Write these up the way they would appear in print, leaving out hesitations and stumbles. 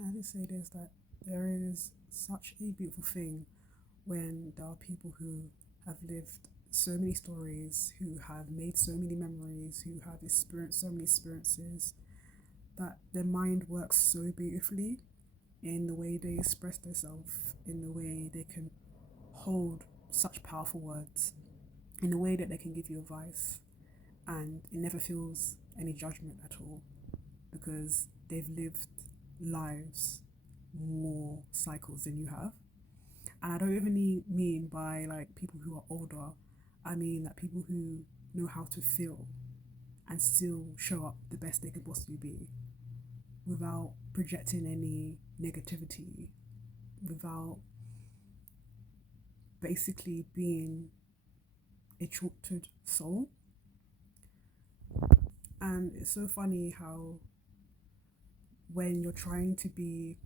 can I just say this, that there is such a beautiful thing when there are people who have lived so many stories, who have made so many memories, who have experienced so many experiences, that their mind works so beautifully in the way they express themselves, in the way they can hold such powerful words, in the way that they can give you advice, and it never feels any judgment at all because they've lived lives more cycles than you have. And I don't even mean by like people who are older, I mean that people who know how to feel and still show up the best they could possibly be without projecting any negativity, without basically being a tortured soul. And it's so funny how when you're trying to be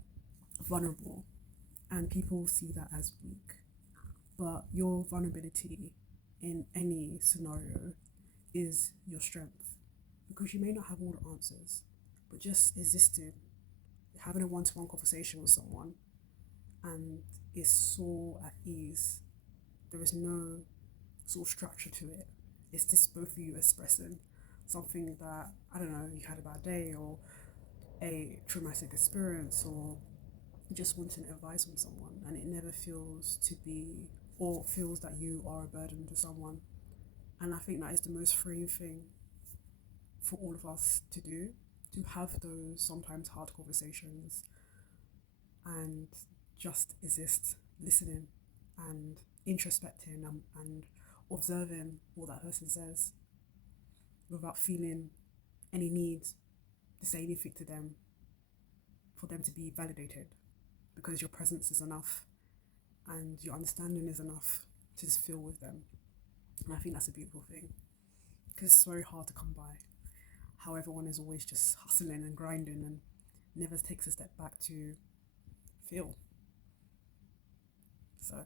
vulnerable and people see that as weak, but your vulnerability in any scenario is your strength because you may not have all the answers, but just existing, having a one-to-one conversation with someone and is so at ease. There is no sort of structure to it. It's just both of you expressing something that, I don't know, you had a bad day or a traumatic experience or just wanting advice from someone, and it never feels to be or feels that you are a burden to someone. And I think that is the most freeing thing for all of us to do, to have those sometimes hard conversations and just exist, listening and introspecting and observing what that person says without feeling any need to say anything to them for them to be validated, because your presence is enough and your understanding is enough to just feel with them. And I think that's a beautiful thing because it's very hard to come by. How everyone is always just hustling and grinding and never takes a step back to feel. So